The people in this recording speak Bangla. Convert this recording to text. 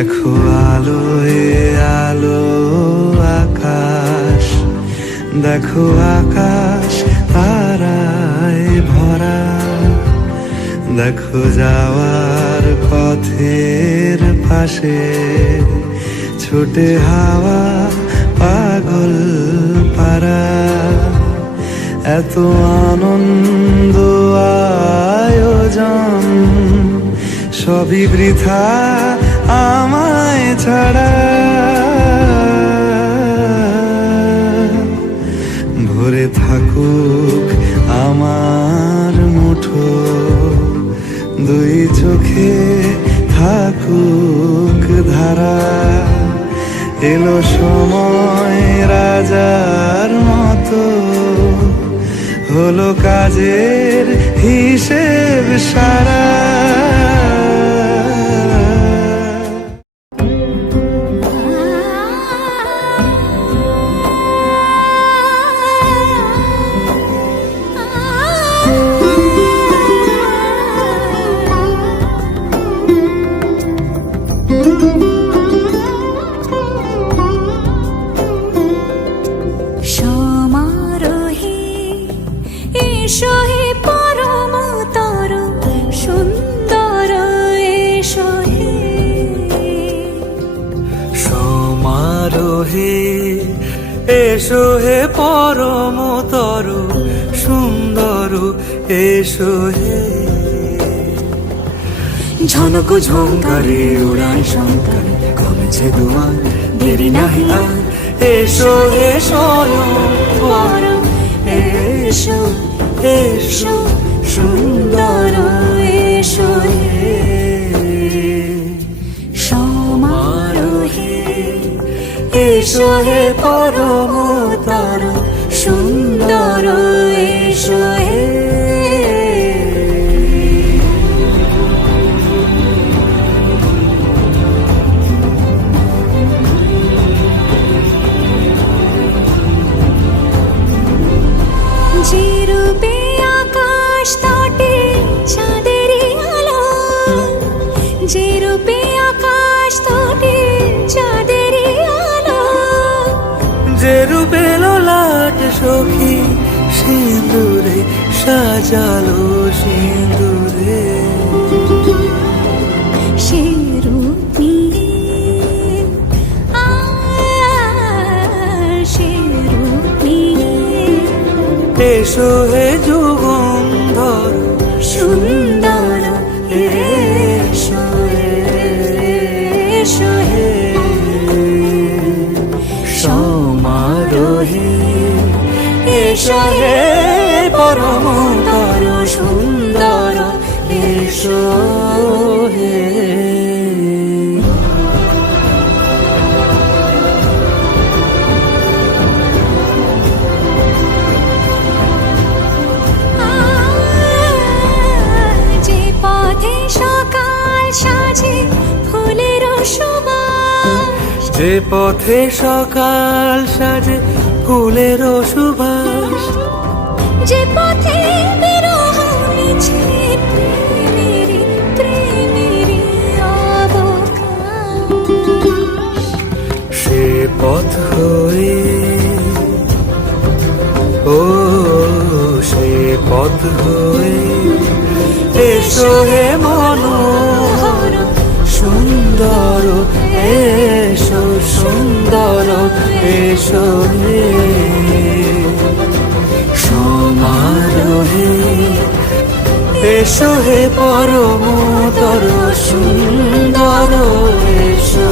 দেখো আলোয় আলো আকাশ, দেখো আকাশ তারায় ভরা, দেখো যাওয়ার পথের পাশে ছুটে হাওয়া পাগল পারা। এত আনন্দ আয়োজন সবই বৃথা আমায় ছাড়া। ভরে থাকুক আমার মুঠো, দুই চোখে থাকুক ধারা। এলো সময় রাজার মতো, হলো কাজের হিসেব সারা। এসো হে পরমতর সুন্দর, এসো হে। ঝনক ঝঙ্কারে উড়ায় শঙ্কর, কমেছে দুয়ার দেরি নাহি আর। এসো হে স্বয়ং পরম, এসো এসো সুন্দর, এসো হে সমারোহে। এসো হে পরমতর সুন্দর, এসো হে। যে রূপে আকাশ তটে চাঁদেরই আলো, যে রূপে আকাশ তটে চাঁদেরই আলো, যে রূপে ললাট সখী সিঁদুরে সাজালো সিঁদুরে। সে রূপ নিয়ে সে রূপ নিয়ে এসো হে যুগন্ধর সুন্দর, এসো এসো হে সমারোহে। এসো হে পরমতর সুন্দর, এসো হে। যে পথে সকাল সাজে ফুলের সুবাস, যে পথে সকাল সাজে ফুলের সুবাস, যে পথে বিরহ মিছে প্রেমেরই প্রেমেরই অবকাশ। সে পথ হয়ে ও সে পথ হয়ে এসো হে মনোহর সুন্দর, এসো সুন্দর, এসো হে সমারোহে। এসো হে পরমতর সুন্দর, এসো।